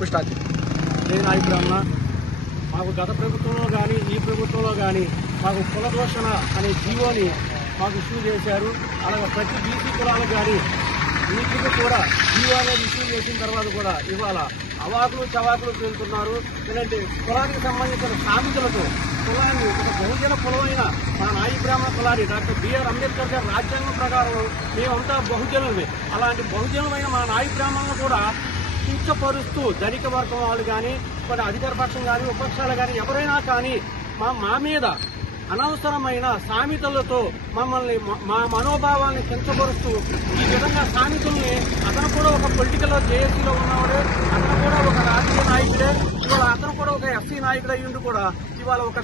చెప్పు స్టార్ట్. జై నాయి బ్రాహ్మణ. మాకు గత ప్రభుత్వంలో కానీ ఈ ప్రభుత్వంలో కానీ మాకు కుల దోషణ అనే జీవోని మాకు ఇష్యూ చేశారు. అలాగే ప్రతి బీసీ కులాలకు కానీ వీటికి కూడా జీవో అనేది ఇష్యూ చేసిన తర్వాత కూడా ఇవాళ అవాకులు చవాకులు పేలుతున్నారు. ఎందుకంటే కులానికి సంబంధించిన సామెతలతో కులాన్ని ఒక బహుజన కులమైన మా నాయి బ్రాహ్మణ కులాన్ని డాక్టర్ బిఆర్ అంబేద్కర్ గారి రాజ్యాంగం ప్రకారం మేమంతా బహుజనులమే. అలాంటి బహుజనమైన మా నాయి బ్రాహ్మణులు కూడా కించపరుస్తూ ధనిక వర్గం వాళ్ళు కానీ కొన్ని అధికార పక్షం కానీ విపక్షాలు కానీ ఎవరైనా కానీ మా మీద అనవసరమైన సామెతలతో మమ్మల్ని మా మనోభావాన్ని కించపరుస్తూ ఈ విధంగా సామెతల్ని అతను కూడా ఒక పొలిటికల్ జేఏసీలో ఉన్నవాడే, అతను కూడా ఒక రాజకీయ నాయకుడే, ఇవాళ అతను కూడా ఒక ఎస్సీ నాయకుడు అయ్యుండి కూడా ఇవాళ ఒక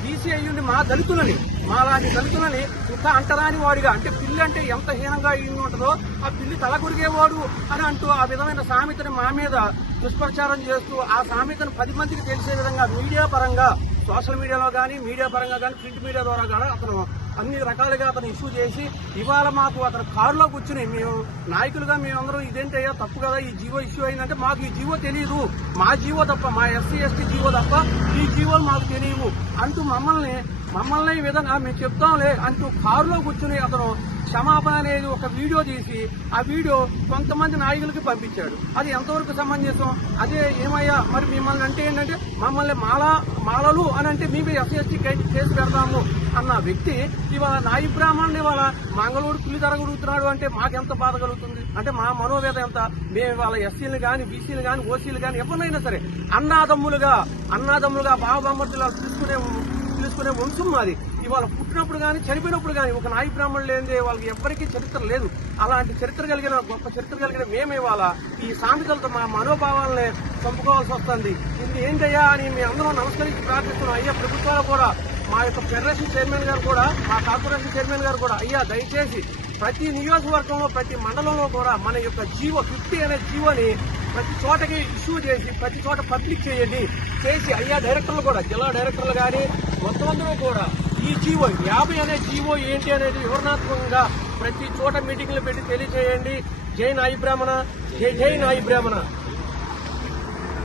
బీసీ అయ్యుండి మా దళితులని మాలాంటి దళితులని ఇంకా అంటరాని వాడిగా అంటే పిల్లి అంటే ఎంత హీనంగా అయ్యి ఉంటుందో ఆ పిల్లి తలకొరిగేవాడు అని అంటూ ఆ విధమైన సామెతని మా మీద దుష్ప్రచారం చేస్తూ ఆ సామెతను 10 మందికి తెలిసే విధంగా మీడియా పరంగా సోషల్ మీడియాలో కానీ మీడియా పరంగా కానీ ప్రింట్ మీడియా ద్వారా కానీ అతను అన్ని రకాలుగా అతను ఇష్యూ చేసి ఇవాళ మాకు అతను కారులో కూర్చుని మేము నాయకులుగా మేమందరూ ఇదేంటయ్యా తప్పు కదా ఈ జీవో ఇష్యూ అయిందంటే మాకు ఈ జీవో తెలియదు, మా జీవో తప్ప మా ఎస్సీ ఎస్టీ జీవో తప్ప ఈ జీవోలు మాకు తెలియవు అంటూ మమ్మల్ని ఈ విధంగా మేము చెప్తాంలే అంటూ కారులో కూర్చుని అతను క్షమాపణ అనేది ఒక వీడియో తీసి ఆ వీడియో కొంతమంది నాయకులకి పంపించాడు. అది ఎంతవరకు సమంజసం? అదే ఏమయ్యా మరి మిమ్మల్ని అంటే ఏంటంటే మమ్మల్ని మాలలు అని అంటే మేము ఎస్సీ ఎస్టీ కేసు పెడతాము అన్న వ్యక్తి ఇవాళ నాయి బ్రాహ్మణుని ఇవాళ మంగళూరు పులి తరగలుగుతున్నాడు అంటే మాకెంత బాధ కలుగుతుంది? అంటే మా మనోవేద ఎంత? మేము ఇవాళ ఎస్సీలు కానీ బీసీలు కానీ ఓసీలు కానీ ఎవరినైనా సరే అన్నాదమ్ములుగా బావబామ్మర్తులు తీసుకునే వంశం మాది. ఇవాళ పుట్టినప్పుడు కానీ చనిపోయినప్పుడు కానీ ఒక నాయి బ్రాహ్మణులు లేనిదే వాళ్ళకి ఎవ్వరికీ చరిత్ర లేదు. అలాంటి గొప్ప చరిత్ర కలిగిన మేము ఇవాళ ఈ సామెతలతో మా మనోభావాలనే చంపుకోవాల్సి వస్తుంది. ఇది ఏంటయ్యా అని మేము అందరం నమస్కరించి ప్రార్థిస్తున్నాం. అయ్యా ప్రభుత్వాలు కూడా మా యొక్క ఫెడరేషన్ చైర్మన్ గారు కూడా మా కార్పొరేషన్ చైర్మన్ గారు కూడా అయ్యా దయచేసి ప్రతి నియోజకవర్గంలో ప్రతి మండలంలో కూడా మన యొక్క జీవో 50 అనే జీవోని ప్రతి చోటకి ఇష్యూ చేసి ప్రతి చోట పబ్లిక్ చేసి అయ్యా డైరెక్టర్లు కూడా జిల్లా డైరెక్టర్లు కానీ మొత్తం అందరూ కూడా ఈ జీవో 50 అనే జీవో ఏంటి అనేది వివరణాత్మకంగా ప్రతి చోట మీటింగ్లు పెట్టి తెలియజేయండి. జై నాయి బ్రాహ్మణ, జై నాయి బ్రాహ్మణ.